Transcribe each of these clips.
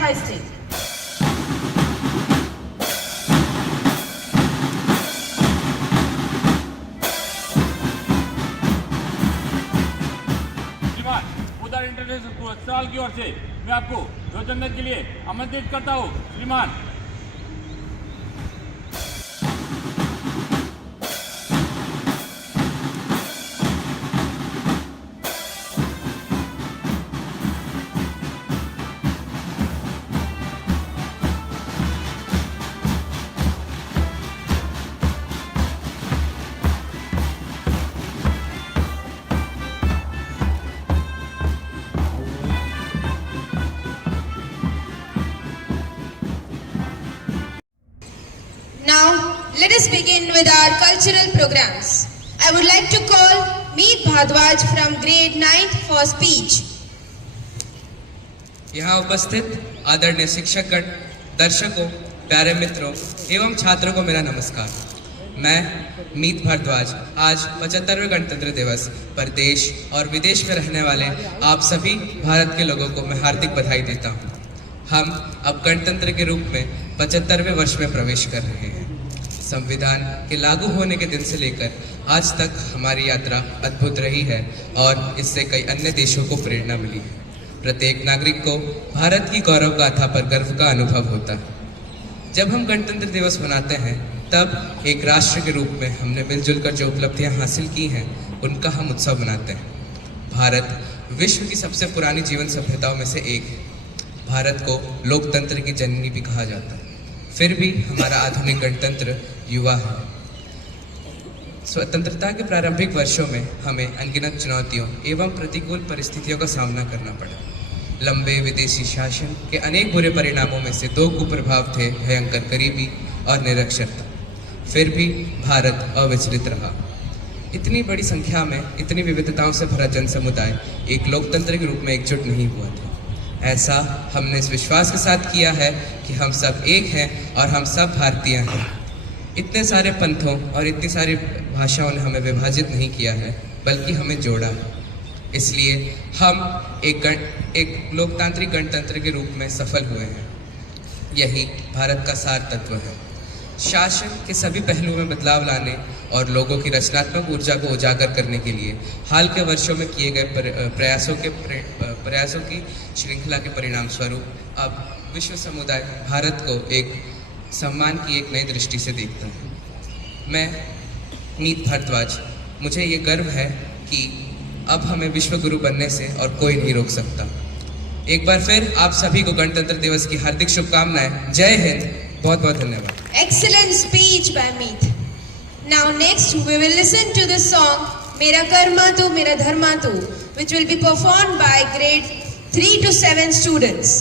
high stage. उधर international stall की ओर से मैं आपको ध्वजवंदन के लिए आमंत्रित करता हूँ श्रीमान। Now, let us begin with our cultural programs. I would like to call Meet Bhardwaj from grade 9th for speech. यहाँ उपस्थित आदरणीय शिक्षकगण, दर्शकों, प्यारे मित्रों एवं छात्रों को मेरा नमस्कार। मैं मीत भारद्वाज आज 75वें गणतंत्र दिवस पर देश और विदेश में रहने वाले आप सभी भारत के लोगों को मैं हार्दिक बधाई देता हूँ। हम अब गणतंत्र के रूप में 75वें वर्ष में प्रवेश कर रहे हैं। संविधान के लागू होने के दिन से लेकर आज तक हमारी यात्रा अद्भुत रही है और इससे कई अन्य देशों को प्रेरणा मिली है। प्रत्येक नागरिक को भारत की गौरव गाथा पर गर्व का अनुभव होता है। जब हम गणतंत्र दिवस मनाते हैं तब एक राष्ट्र के रूप में हमने मिलजुल कर जो उपलब्धियां हासिल की हैं उनका हम उत्सव मनाते हैं। भारत विश्व की सबसे पुरानी जीवन सभ्यताओं में से एक है। भारत को लोकतंत्र की जननी भी कहा जाता है। फिर भी हमारा आधुनिक गणतंत्र युवा है। स्वतंत्रता के प्रारंभिक वर्षों में हमें अनगिनत चुनौतियों एवं प्रतिकूल परिस्थितियों का सामना करना पड़ा। लंबे विदेशी शासन के अनेक बुरे परिणामों में से दो कुप्रभाव थे, भयंकर गरीबी और निरक्षरता। फिर भी भारत अविचलित रहा। इतनी बड़ी संख्या में इतनी विविधताओं से भरा जन समुदाय एक लोकतंत्र के रूप में एकजुट नहीं हुआ था। ऐसा हमने इस विश्वास के साथ किया है कि हम सब एक हैं और हम सब भारतीय हैं। इतने सारे पंथों और इतनी सारी भाषाओं ने हमें विभाजित नहीं किया है बल्कि हमें जोड़ा है। इसलिए हम एक लोकतांत्रिक गणतंत्र के रूप में सफल हुए हैं। यही भारत का सार तत्व है। शासन के सभी पहलुओं में बदलाव लाने और लोगों की रचनात्मक ऊर्जा को उजागर करने के लिए हाल के वर्षों में किए गए प्रयासों की श्रृंखला के परिणाम स्वरूप अब विश्व समुदाय भारत को एक सम्मान की एक नई दृष्टि से देखता है। मैं मीत भारद्वाज, मुझे ये गर्व है कि अब हमें विश्व गुरु बनने से और कोई नहीं रोक सकता। एक बार फिर आप सभी को गणतंत्र दिवस की हार्दिक शुभकामनाएं। जय हिंद। बहुत बहुत धन्यवाद। Excellent speech by Meet. Now next we will listen to the song Mera Karma Tu Mera Dharma Tu, which will be performed by grade 3 to 7 students.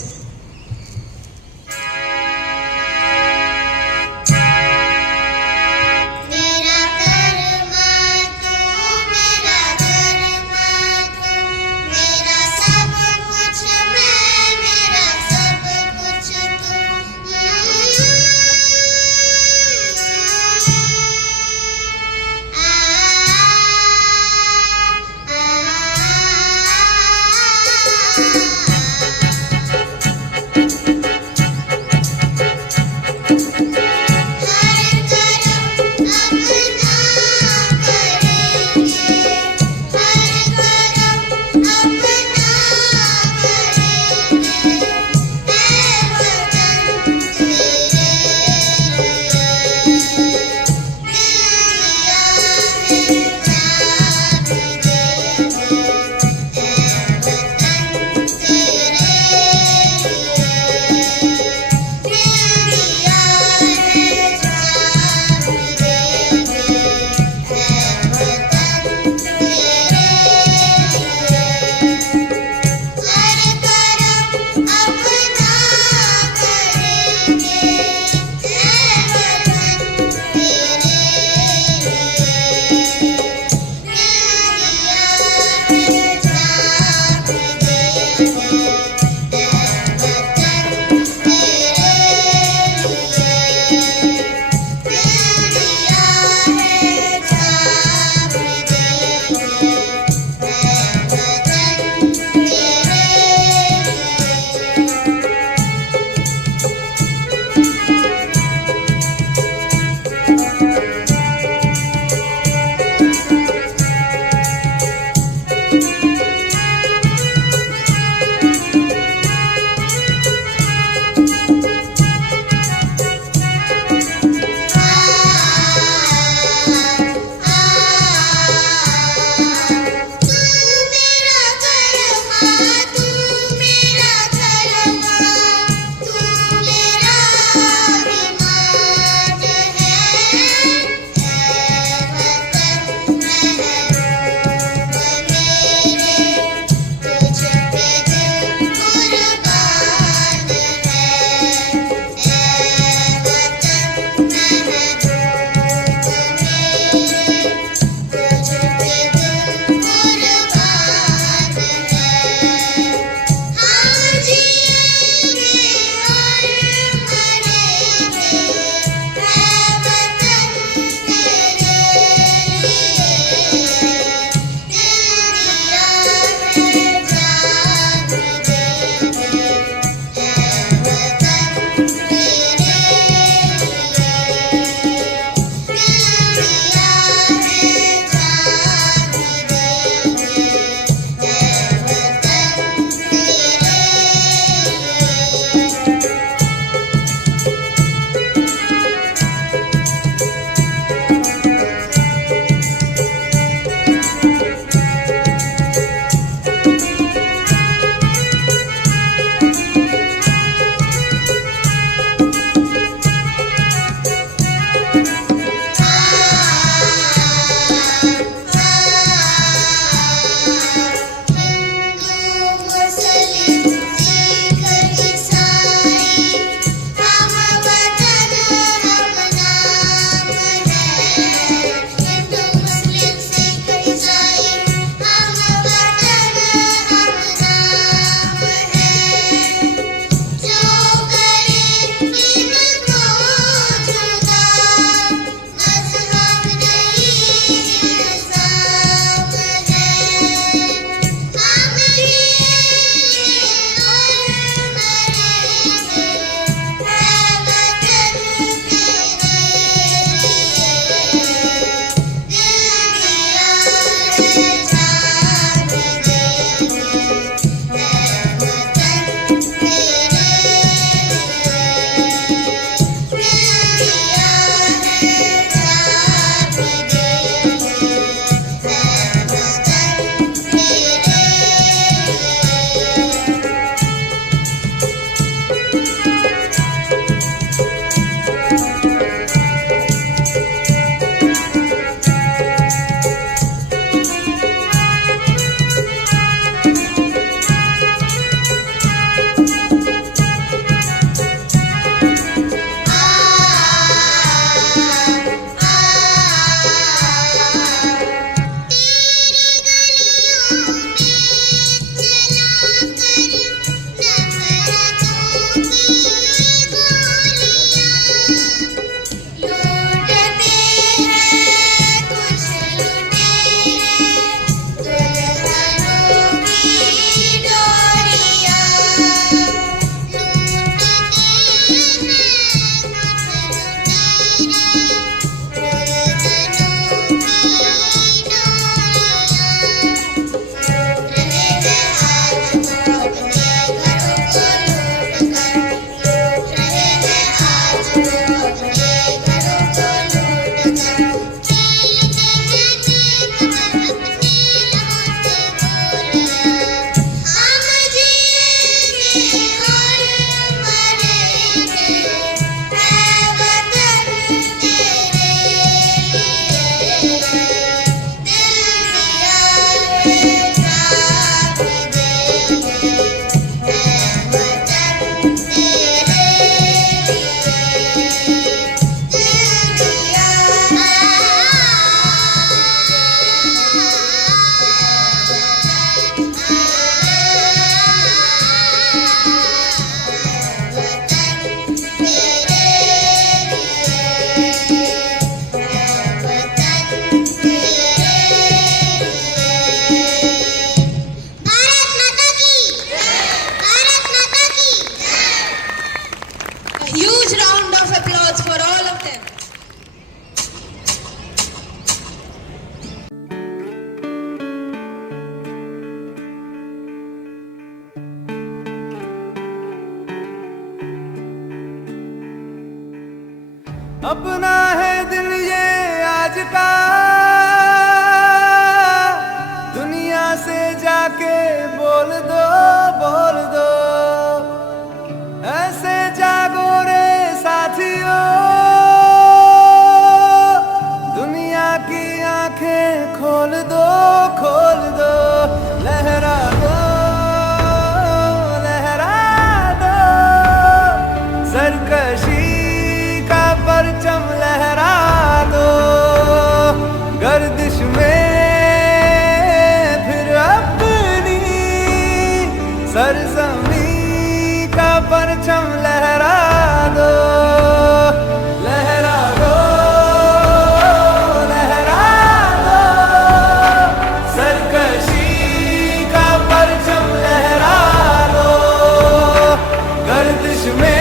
A huge round of applause for all of them. अपना है दिल ये आज का, दुनिया से जाके बोल दो, बोल दो। ऐसे जागो रे साथियों, दुनिया की आंखें खोल दो, खोल दो। लहरा दो, लहरा दो, सरकशी का परचम लहरा दो। गर्दिश में फिर अपनी सरजमी का परचम लहरा दो। लहरा दो, लहरा दो, सरकशी का परचम लहरा दो। गर्दिश में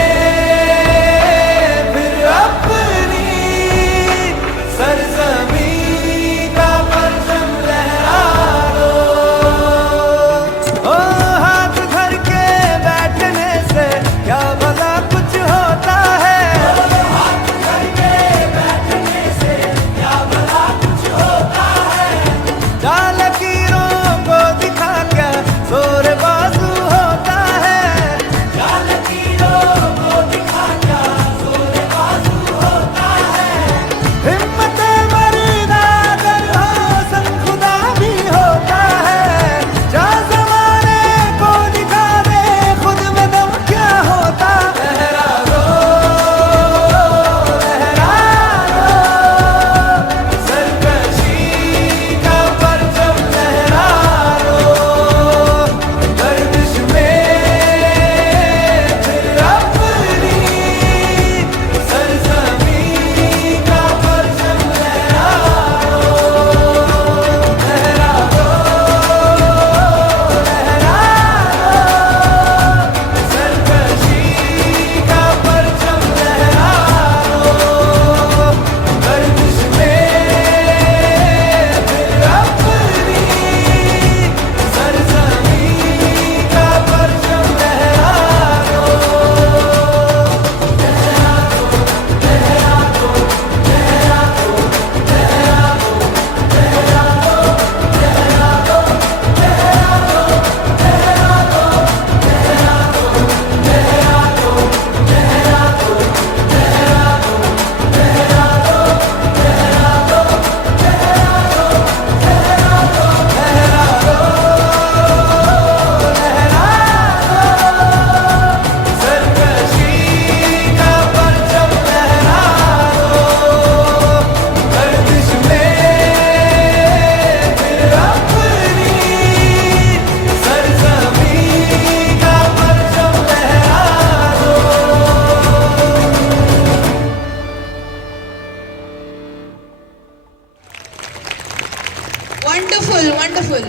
Wonderful, wonderful.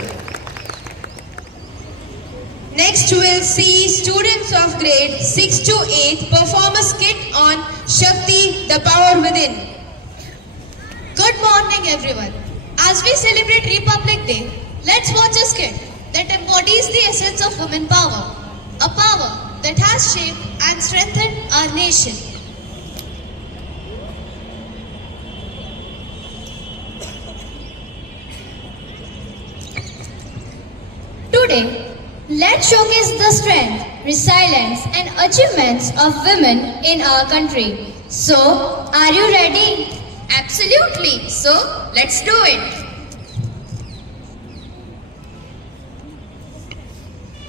Next we'll see students of grade 6 to 8 perform a skit on Shakti, the power within. Good morning everyone. As we celebrate Republic Day, let's watch a skit that embodies the essence of women power. A power that has shaped and strengthened our nation. Today, let's showcase the strength, resilience and achievements of women in our country. So, are you ready? Absolutely. So, let's do it.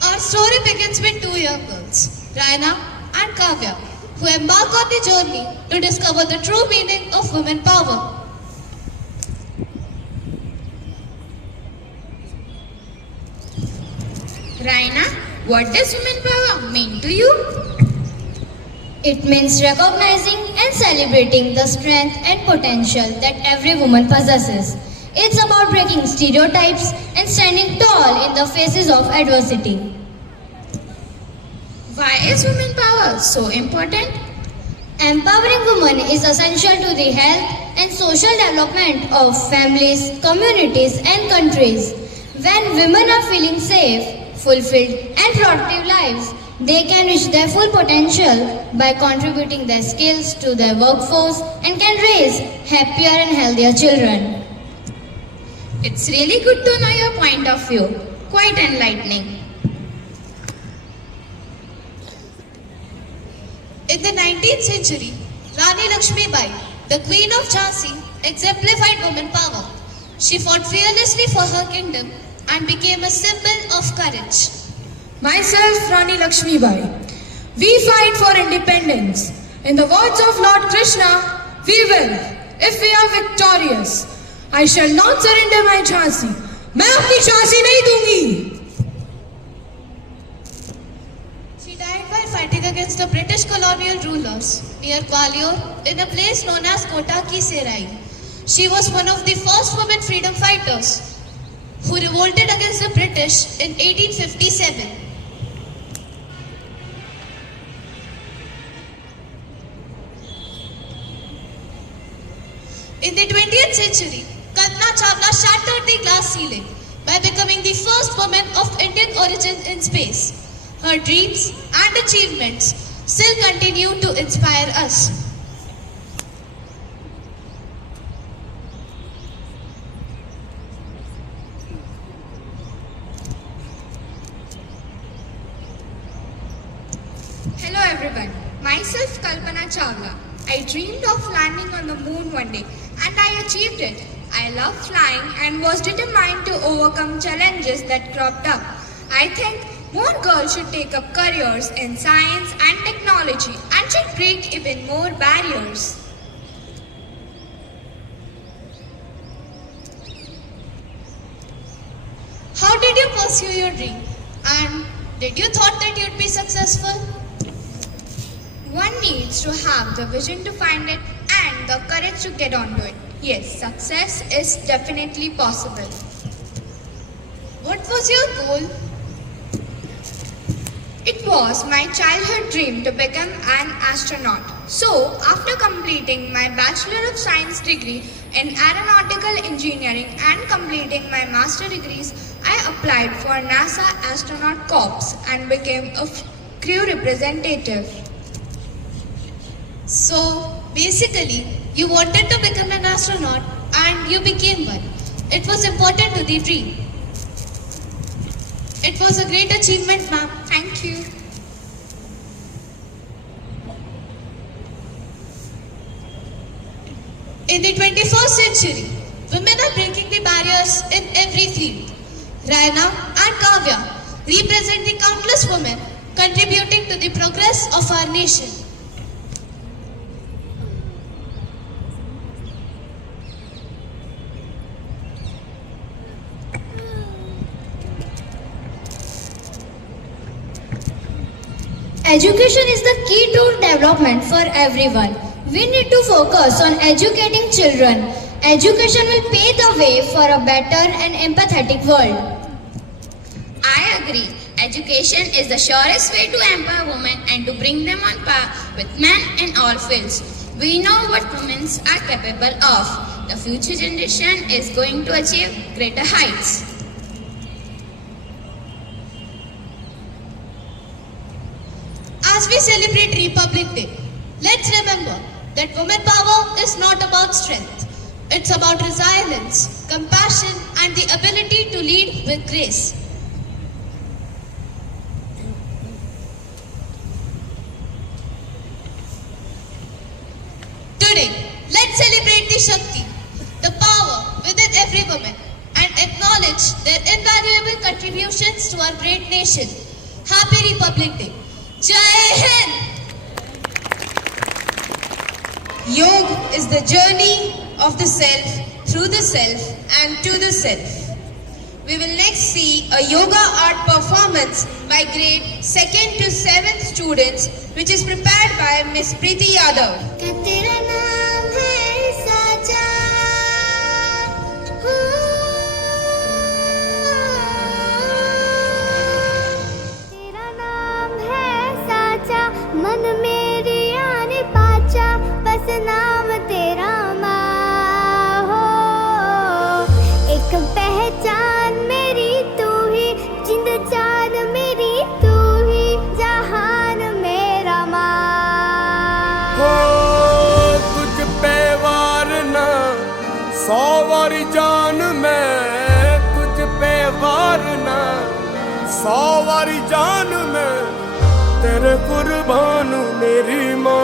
Our story begins with two young girls, Raina and Kavya, who embark on the journey to discover the true meaning of women power. Raina, what does women power mean to you? It means recognizing and celebrating the strength and potential that every woman possesses. It's about breaking stereotypes and standing tall in the faces of adversity. Why is women power so important? Empowering women is essential to the health and social development of families, communities, and countries. When women are feeling safe, fulfilled, and productive lives, they can reach their full potential by contributing their skills to their workforce and can raise happier and healthier children. It's really good to know your point of view. Quite enlightening. In the 19th century, Rani Lakshmi Bai, the Queen of Jhansi, exemplified woman power. She fought fearlessly for her kingdom and became a symbol of courage. Myself, Rani Lakshmi Bai. We fight for independence. In the words of Lord Krishna, we will, if we are victorious. I shall not surrender my Jhansi. मैं अपनी झांसी नहीं दूंगी. She died while fighting against the British colonial rulers near Gwalior in a place known as Kota Ki Serai. She was one of the first women freedom fighters who revolted against the British in 1857. In the 20th century, Kalpana Chawla shattered the glass ceiling by becoming the first woman of Indian origin in space. Her dreams and achievements still continue to inspire us. Hello everyone, myself Kalpana Chawla. I dreamed of landing on the moon one day and I achieved it. I love flying and was determined to overcome challenges that cropped up. I think more girls should take up careers in science and technology and should break even more barriers. How did you pursue your dream? And did you thought that you'd be successful? One needs to have the vision to find it and the courage to get onto it. Yes, success is definitely possible. What was your goal? It was my childhood dream to become an astronaut. So, after completing my Bachelor of Science degree in Aeronautical Engineering and completing my master degrees, I applied for NASA Astronaut Corps and became a crew representative. So, basically, you wanted to become an astronaut and you became one. It was important to the dream. It was a great achievement, ma'am. Thank you. In the 21st century, women are breaking the barriers in every field. Raina and Kavya represent the countless women contributing to the progress of our nation. Education is the key to development for everyone. We need to focus on educating children. Education will pave the way for a better and empathetic world. I agree. Education is the surest way to empower women and to bring them on par with men in all fields. We know what women are capable of. The future generation is going to achieve greater heights. As we celebrate Republic Day, let's remember that women power is not about strength. It's about resilience, compassion, and the ability to lead with grace. Today, let's celebrate the Shakti, the power within every woman, and acknowledge their invaluable contributions to our great nation. Happy Republic Day. Jai Hind! Yoga is the journey of the self, through the self, and to the self. We will next see a yoga art performance by grade 2nd to 7th students, which is prepared by Miss Preeti Yadav. मन मेरी आने पाचा नाम तेरा माँ हो। एक पहचान मेरी तू ही, जिंद जान मेरी तू ही, जहान मेरा माँ हो। तुझ पे वार ना 100 वारी जान मैं, तुझ पे वार ना 100 वारी जान मैं, तेरे कुर्बान मेरी माँ।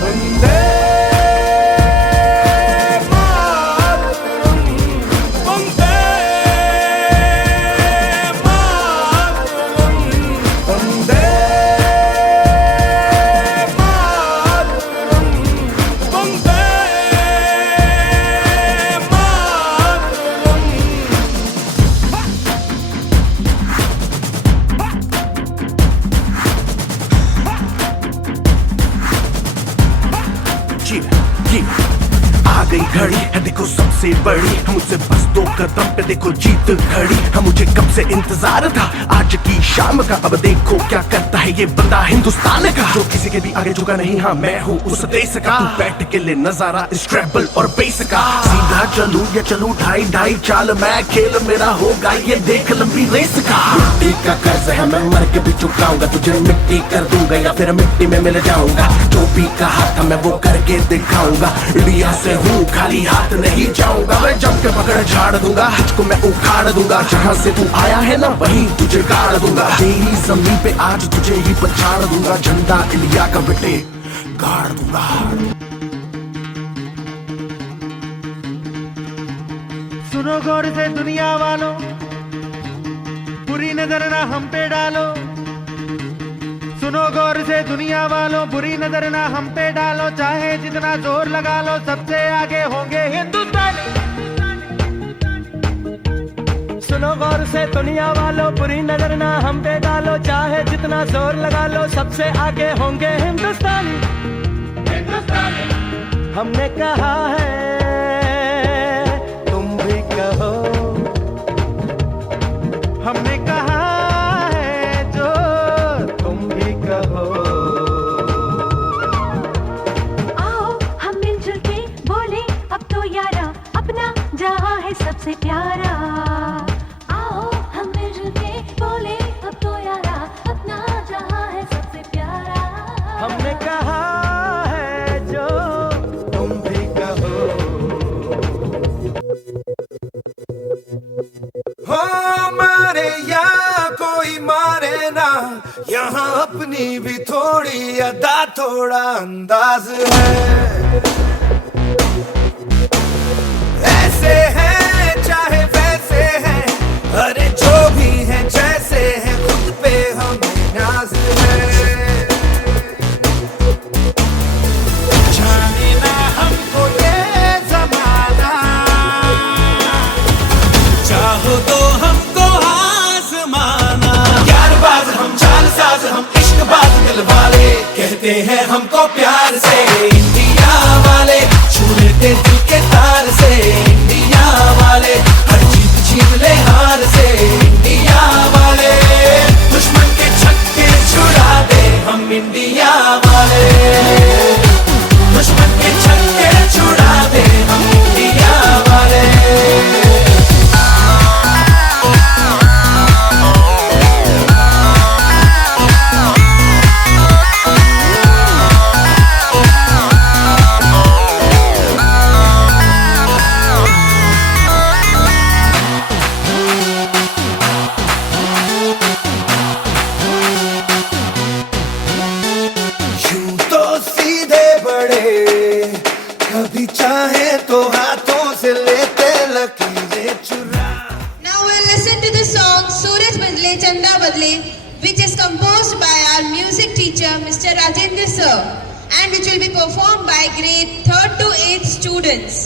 वंदे मातरम, वंदे मातरम, वंदे मातरम, वंदे मातरम। आ गई घड़ी है देखो सबसे बड़ी, हम मुझसे बस 2 कदम पे देखो जीत खड़ी। हम मुझे कब से इंतजार था आज की शाम का, अब देखो क्या करता है ये बंदा हिंदुस्तान का, जो किसी के भी आगे झुका नहीं। हाँ मैं हूँ उस देश का, तू बैठ के ले नजारा इस ट्रैबल और बेस का। सीधा चलूं या चलूं ढाई ढाई चाल, मैं खेल मेरा होगा ये देख लंबी रेस का। मिट्टी का कर्ज है मैं मर के भी चुकाऊंगा, तुझे मिट्टी कर दूंगा या फिर मिट्टी में मिल जाऊंगा। जो भी कहा था मैं वो करके दिखाऊंगा, इंडिया से हूँ खाली हाथ नहीं जाऊंगा। मैं जम के पकड़ झाड़ दूंगा, तुझको मैं उखाड़ दूंगा। जहाँ से तू आया है ना वहीं तुझे गाड़ दूंगा। तेरी जमीन पे आज तुझे ही पछाड़ दूंगा, झंडा इंडिया का बेटे गाड़ दूंगा। सुनो गौर से दुनिया वालों, बुरी नजर ना हम पे डालो। सुनो गौर से दुनिया वालों, बुरी नजर ना हम पे डालो। चाहे जितना जोर लगा लो, सबसे आगे होंगे हिंदुस्तानी। सुनो गौर से दुनिया वालों, बुरी नजर ना हम पे डालो। चाहे जितना जोर लगा लो, सबसे आगे होंगे हिंदुस्तानी। हमने कहा है तुम भी कहो, हमने कहा है जो तुम भी कहो। आओ हम मिलजुल के बोले अब तो यारा, अपना जहां है सबसे प्यारा। आओ हम मिलजुल के बोले अब तो यारा, अपना जहां है सबसे प्यारा। हमने कहा है जो तुम भी कहो। हो मारे या कोई मारे ना, यहाँ अपनी भी थोड़ी अदा थोड़ा अंदाज है। ऐसे हैं चाहे वैसे हैं, अरे जो भी हैं जैसे हैं, खुद पे हमें नाज है। जाने ना हमको ये जमाना, चाहो तो हमको आजमाना। यारबाज हम, चालसाज हम, इश्कबाज दिल वाले, कहते हैं हमको प्यार से इंडिया वाले। छू लेते दिल के तार से इंडिया वाले, हर जीत छीन ले हार से इंडिया वाले। दुश्मन के छक्के छुड़ा दे हम इंडिया वाले, दुश्मन के छक्के छुड़ा दे हम इंडिया वाले। यूं तो सीधे बड़े, कभी चाहे तो हाथों से लेते लकीरें चुरा। Now we'll listen to the song Suraj Badle Chanda Badle, which is composed by our music teacher Mr. Rajendra sir, and which will be performed by grade 3rd to 8th students.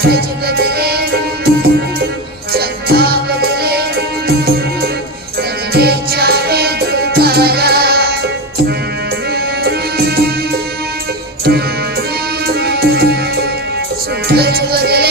सूरज बदले चंदा बदले, बदले चाहे दोबारा। सूरज बदले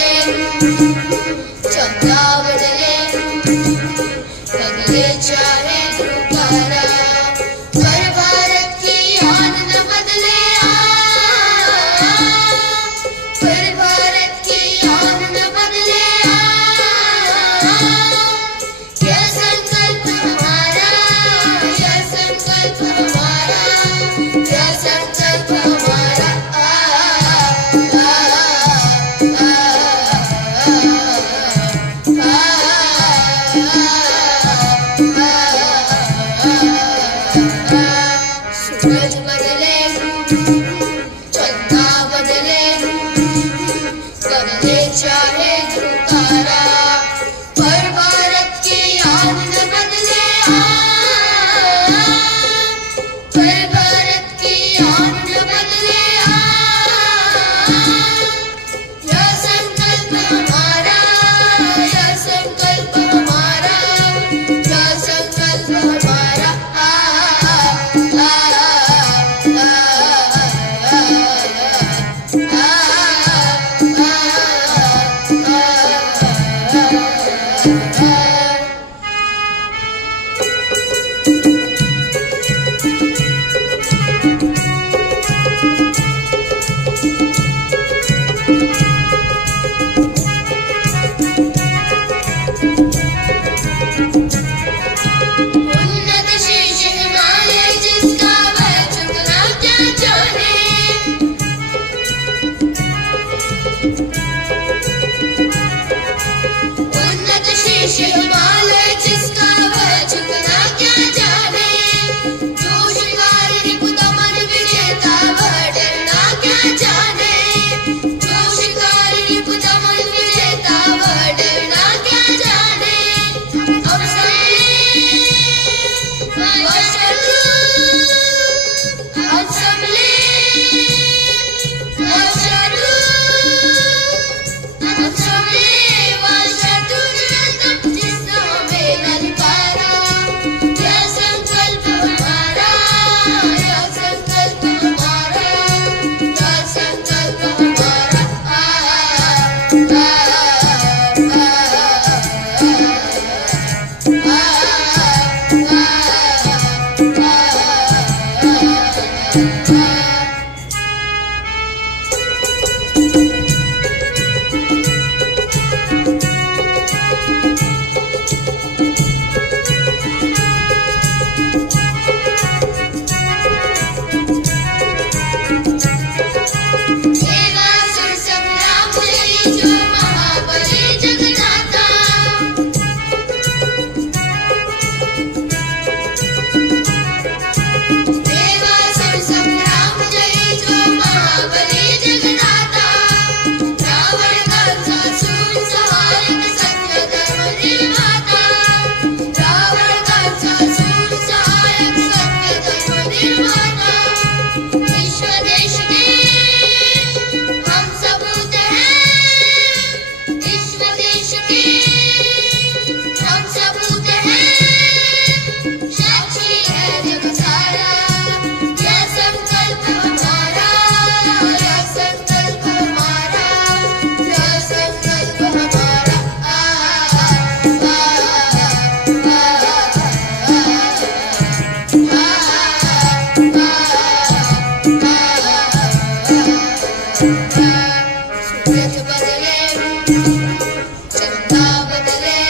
चलता बदले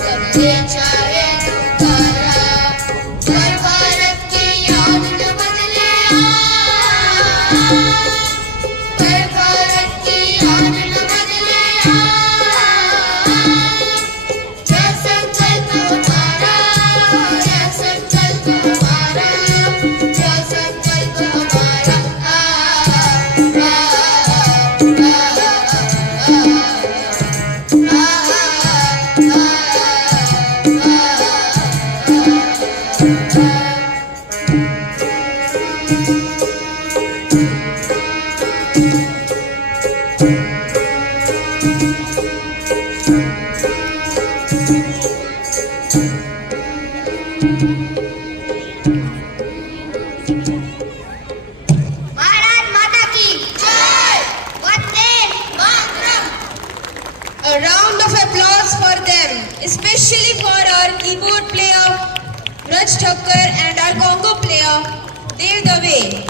बदले चाहे तुम्हारा पर भारत की याद न बदले पर भारत की याद न बदले जय संकल्प हमारा जय संकल्प हमारा जय संकल्प हमारा महाराज माता की जय Vande Mataram. A round of applause for them, especially for our keyboard player Raj Thakkar and our congo player Dev Dave.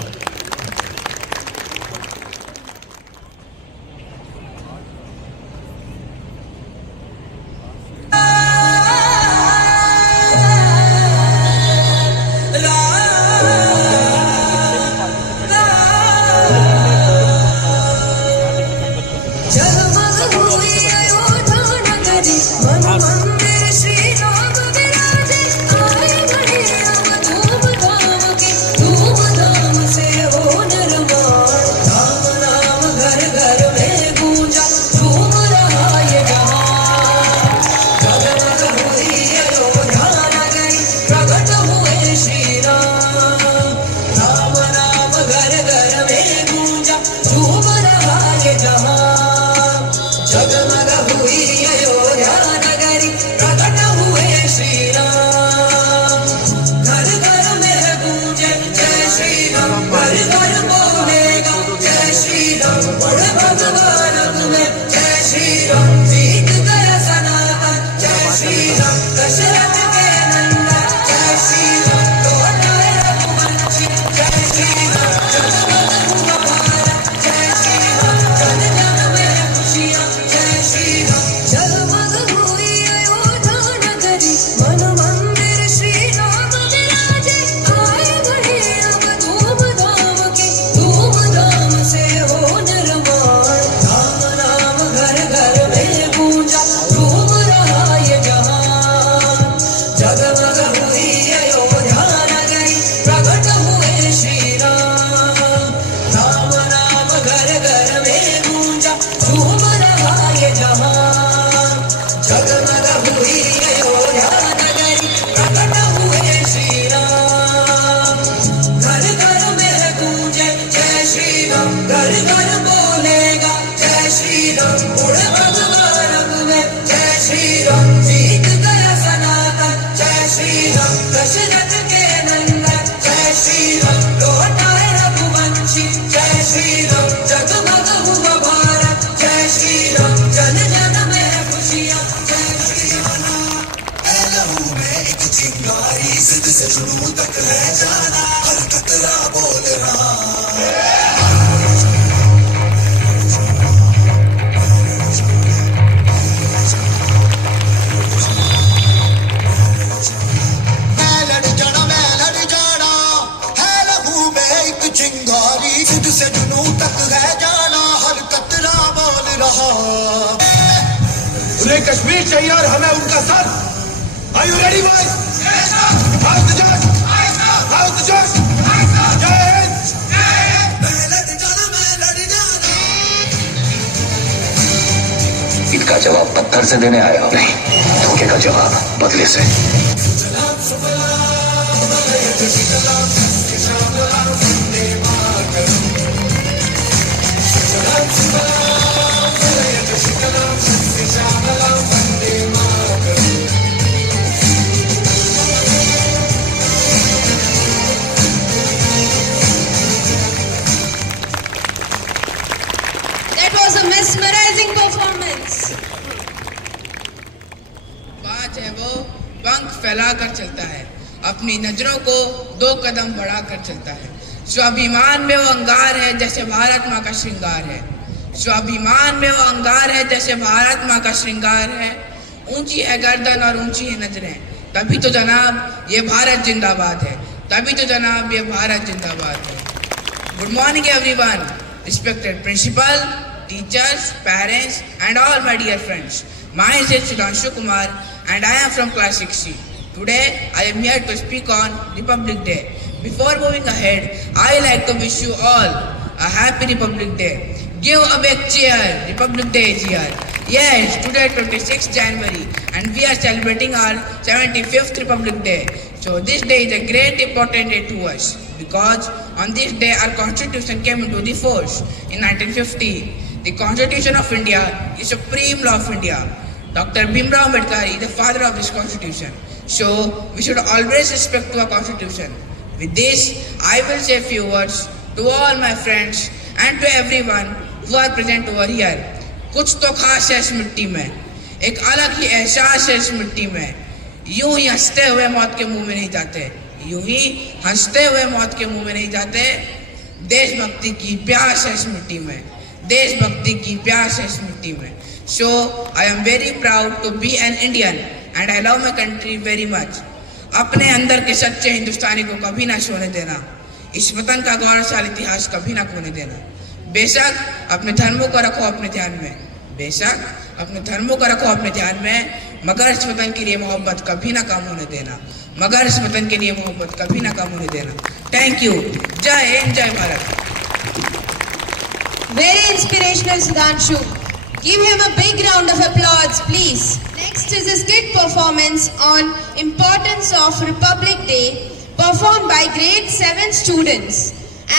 Kashmir चाहिए और हमें उनका साथ. Are you ready, boys? Yes, sir. How's the Josh? Yes, sir. How's the Josh? Yes, sir. Jai Hind. Jai Hind. मैं लड़ जाना. ईद का जवाब पत्थर से देने आया हो नहीं, धोखे का जवाब बदले से. That was a mesmerizing performance. बात है वो पंख फैलाकर चलता है, अपनी नजरों को 2 कदम बढ़ाकर चलता है. स्वाभिमान में वो अंगार है जैसे भारत माँ का श्रृंगार है. स्वाभिमान में वो अंगार है जैसे भारत माँ का श्रृंगार है। ऊंची है गर्दन और ऊंची है नजरें, तभी तो जनाब ये भारत जिंदाबाद है, तभी तो जनाब ये भारत जिंदाबाद है। Good morning everyone, respected principal, teachers, parents and all my dear friends. Myself Sudhanshu Kumar and I am from class 6C. Today I am here to speak on Republic Day. Before moving ahead, I like to wish you all a happy Republic Day. Give a big cheer, Republic Day is here. Yes, today 26th January and we are celebrating our 75th Republic Day. So this day is a great important day to us because on this day our constitution came into the force in 1950. The Constitution of India is the supreme law of India. Dr. Bhimrao Ambedkar is the father of this constitution. So we should always respect to our constitution. With this, I will say a few words to all my friends and to everyone who are present over here. कुछ तो खास है इस मिट्टी में, एक अलग ही एहसास है इस मिट्टी में। यूं ही हंसते हुए मौत के मुंह में नहीं जाते, यूं ही हंसते हुए मौत के मुंह में नहीं जाते। देशभक्ति की प्यास है इस मिट्टी में, देशभक्ति की प्यास है इस मिट्टी में। So I am very proud to be an Indian and I love my country very much. अपने अंदर के सच्चे हिंदुस्तानी को कभी ना सोने देना, इस वतन का गौरवशाली इतिहास कभी ना खोने देना। बेशक अपने धर्मों को रखो अपने ध्यान में, बेशक अपने धर्मों को रखो अपने ध्यान में, मगर इस वतन के लिए मोहब्बत कभी ना कम होने देना, मगर इस वतन के लिए मोहब्बत कभी ना कम होने देना। Thank you. जय हिंद, जय Bharat. Very inspirational, Sudhanshu. Give him a big round of applause, please. Next is a skit performance on importance of Republic Day, performed by grade 7 students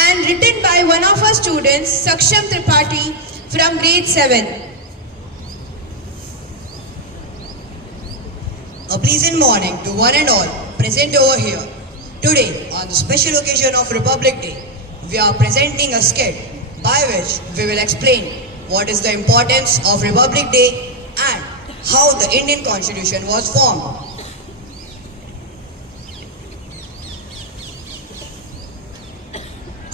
and written by one of our students, Saksham Tripathi from grade 7. A pleasant morning to one and all present over here. Today, on the special occasion of Republic Day, we are presenting a skit by which we will explain what is the importance of Republic Day and how the Indian Constitution was formed.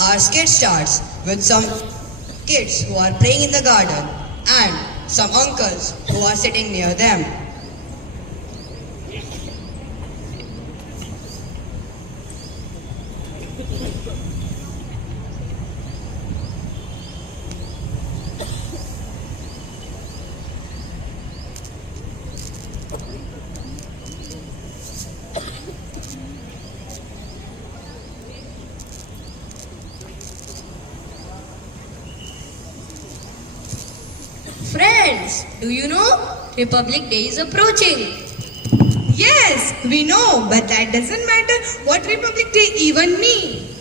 Our skit starts with some kids who are playing in the garden and some uncles who are sitting near them. Friends, do you know Republic Day is approaching? Yes, we know, but that doesn't matter what Republic Day even means.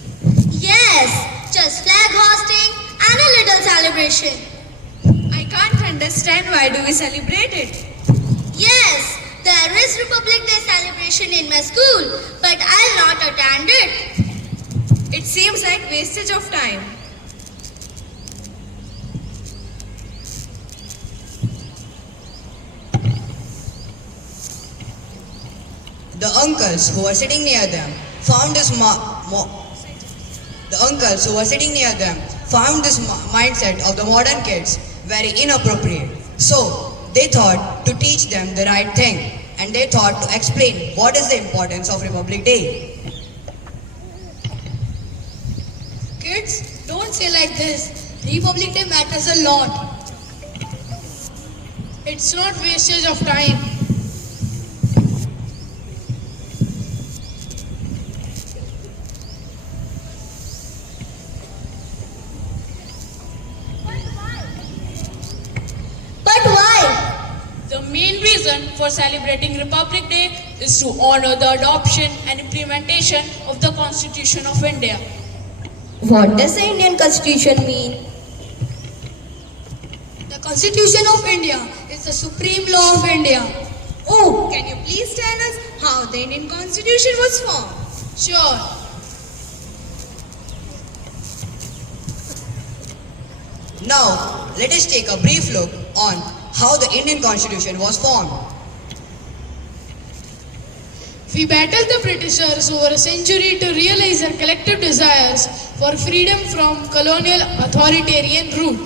Yes, just flag hosting and a little celebration. I can't understand why do we celebrate it. Yes, there is Republic Day celebration in my school, but I'll not attend it. It seems like wastage of time. The uncles who were sitting near them found this mindset of the modern kids very inappropriate. So they thought to teach them the right thing, and they thought to explain what is the importance of Republic Day. Kids, don't say like this. Republic Day matters a lot. It's not wastage of time. But why? The main reason for celebrating Republic Day is to honor the adoption and implementation of the Constitution of India. What does the Indian Constitution mean? The Constitution of India is the supreme law of India. Oh, can you please tell us how the Indian Constitution was formed? Sure. Now, let us take a brief look on how the Indian Constitution was formed. We battled the Britishers over a century to realize their collective desires for freedom from colonial authoritarian rule.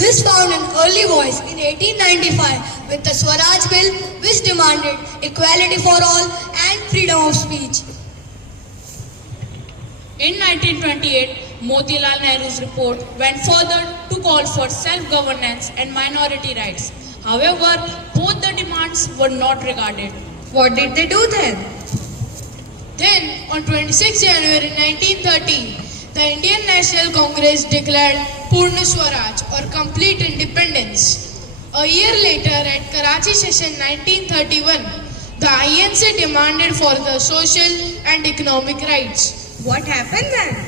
This found an early voice in 1895 with the Swaraj Bill, which demanded equality for all and freedom of speech. In 1928, Motilal Nehru's report went further to call for self-governance and minority rights. However, both the demands were not regarded. What did they do then? Then, on 26 January 1930, the Indian National Congress declared Purna Swaraj or complete independence. A year later, at Karachi session 1931, the INC demanded for the social and economic rights. What happened then?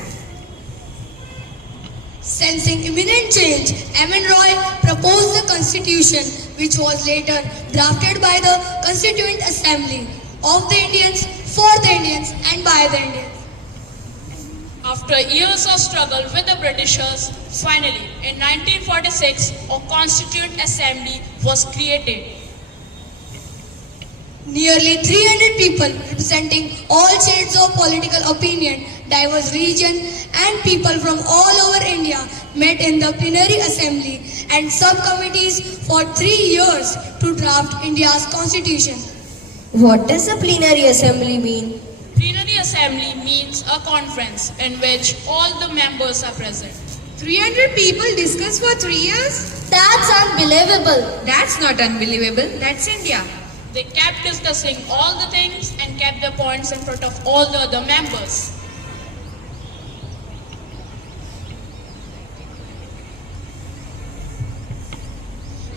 Sensing imminent change, M.N. Roy proposed the constitution, which was later drafted by the Constituent Assembly of the Indians, for the Indians and by the Indians. After years of struggle with the Britishers, finally, in 1946, a Constituent Assembly was created. Nearly 300 people representing all shades of political opinion, diverse region and people from all over India met in the plenary assembly and subcommittees for 3 years to draft India's constitution. What does a plenary assembly mean? Plenary Assembly means a conference in which all the members are present. 300 people discuss for 3 years? That's unbelievable. That's not unbelievable. That's India. They kept discussing all the things and kept their points in front of all the other members.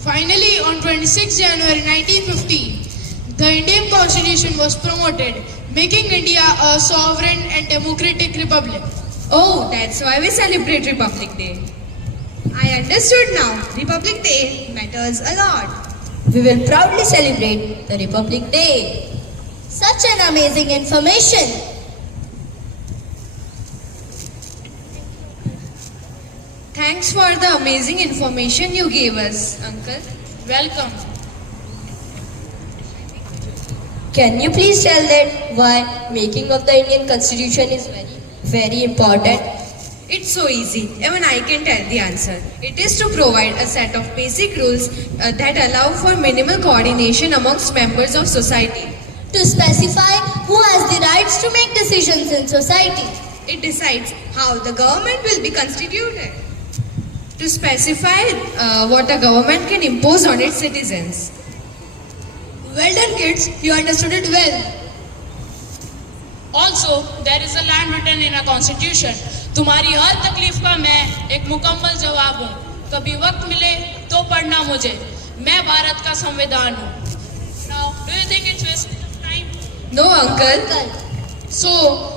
Finally, on 26 January 1950, the Indian Constitution was promoted, making India a sovereign and democratic republic. Oh, that's why we celebrate Republic Day. I understood now. Republic Day matters a lot. We will proudly celebrate the Republic Day. Such an amazing information. Thanks for the amazing information you gave us, Uncle. Welcome. Can you please tell that why making of the Indian Constitution is very important? It's so easy. Even I can tell the answer. It is to provide a set of basic rules that allow for minimal coordination amongst members of society. To specify who has the rights to make decisions in society. It decides how the government will be constituted. To specify what a government can impose on its citizens. Well done, kids. You understood it well. Also, there is a line written in a constitution. तुम्हारी हर तकलीफ का मैं एक मुकम्मल जवाब हूँ. कभी वक्त मिले तो पढ़ना मुझे. मैं भारत का संविधान हूँ. Now, do you think it's wasting of time? No, Uncle. So,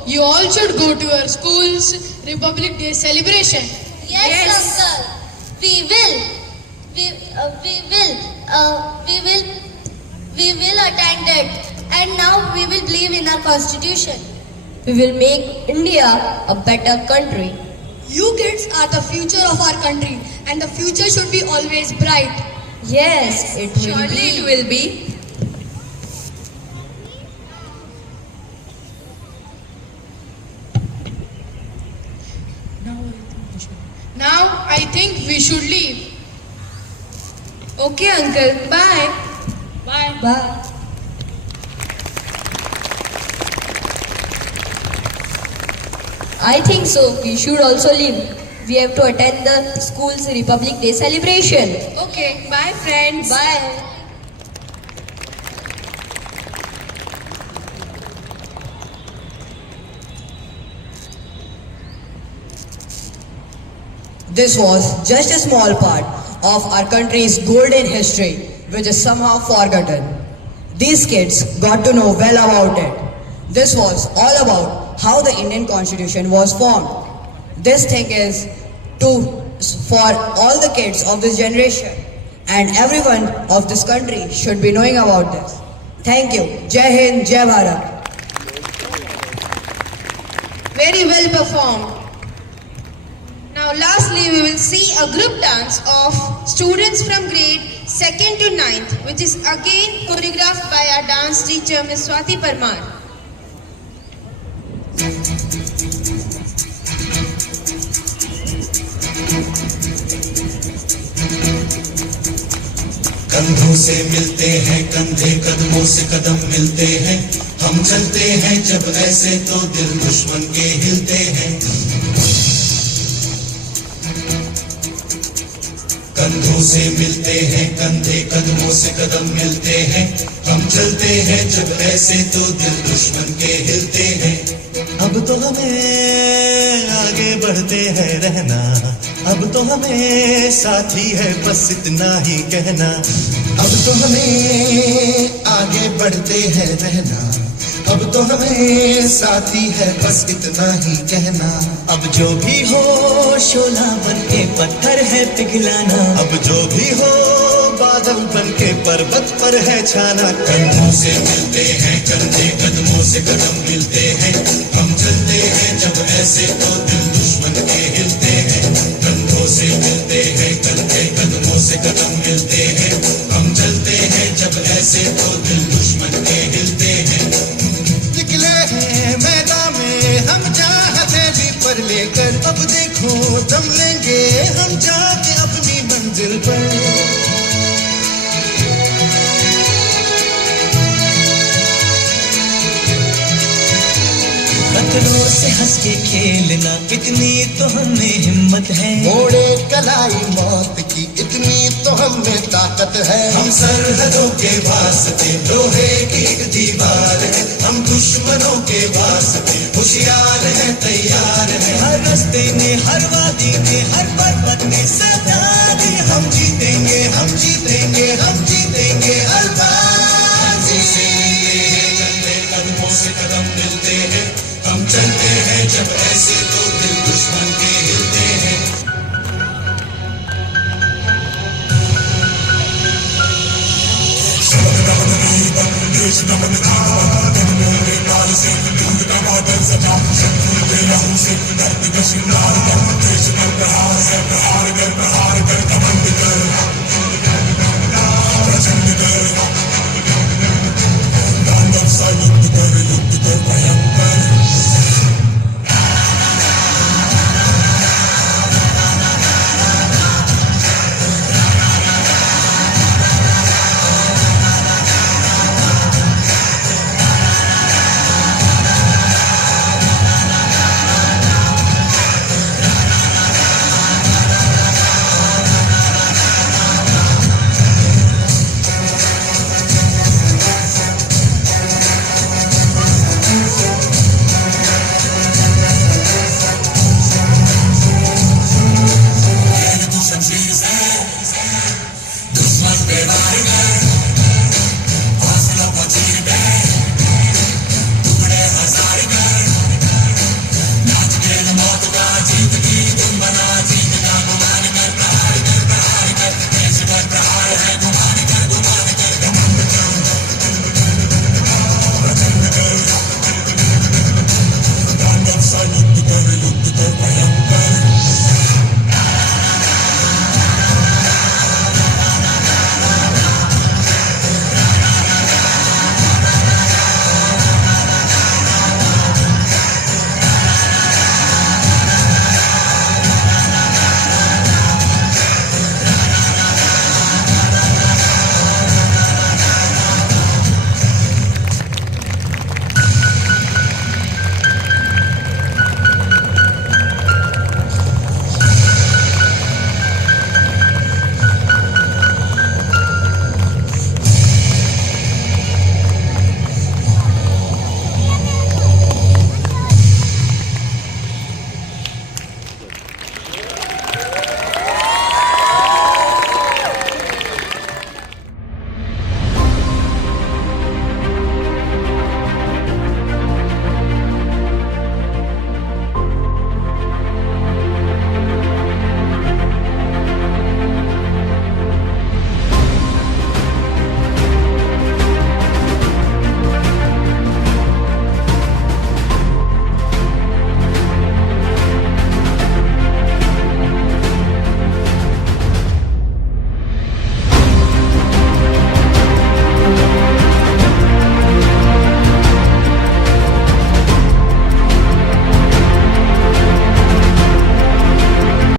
you all should go to your school's Republic Day celebration. Yes, Uncle. We will. We will attend it. And now we will believe in our constitution. We will make India a better country. You kids are the future of our country and the future should be always bright. Yes, it will Surely be. it will be. Now, I think we should leave. Okay, Uncle. Bye. Bye. Bye. I think so. We should also leave. We have to attend the school's Republic Day celebration. Okay. Bye, friends. Bye. This was just a small part of our country's golden history, which is somehow forgotten. These kids got to know well about it. This was all about how the Indian Constitution was formed. This thing is for all the kids of this generation, and everyone of this country should be knowing about this. Thank you. Jai Hind, Jai Bharat. Very well performed. Now lastly, we will see a group dance of students from grade 2nd to 9th, which is again choreographed by our dance teacher, Ms. Swati Parmar. कंधों से मिलते हैं कंधे, कदमों से कदम मिलते हैं, हम चलते हैं जब ऐसे तो दिल दुश्मन के हिलते हैं। कंधों से मिलते हैं कंधे, कदमों से कदम मिलते हैं, हम चलते हैं जब ऐसे तो दिल दुश्मन के हिलते हैं। अब तो हमें आगे बढ़ते हैं रहना, अब तो हमें साथी है बस इतना ही कहना। अब तो हमें आगे बढ़ते हैं रहना, अब तो हमें साथी है बस इतना ही कहना। अब जो भी हो शोला बन के पत्थर है पिघलाना, अब जो भी हो बादल बन के पर्वत पर है छाना। कंधों से मिलते हैं कंधे, कदमों से कदम मिलते हैं, हम चलते हैं जब ऐसे तो दिल दुश्मन के हिलते हैं। कंधों से मिलते हैं कंधे, कदमों से कदम मिलते हैं, हम चलते हैं जब ऐसे तो दिल दुश्मन के हिलते हैं। निकले हैं मैदान में हम जहाँ हथेली पर लेकर, अब देखो दम लेंगे हम जाके अपनी मंजिल पर। खतरों से हंस के खेलना इतनी तो हमें हिम्मत है, मोड़े कलाई मौत की इतनी तो हमें ताकत है। हम सरहदों के वास्ते लोहे की एक दीवार है, हम दुश्मनों के वास्ते होशियार है तैयार है। हर रास्ते में हर वादी में हर पर्वत में सदा दी, हम जीतेंगे हम जीतेंगे हम जीतेंगे हर बाजी। कदमों से कदम मिलते हैं, हम चलते हैं जब ऐसे तो दिल दुश्मन के हिलते हैं। दुश्मन पे वार कर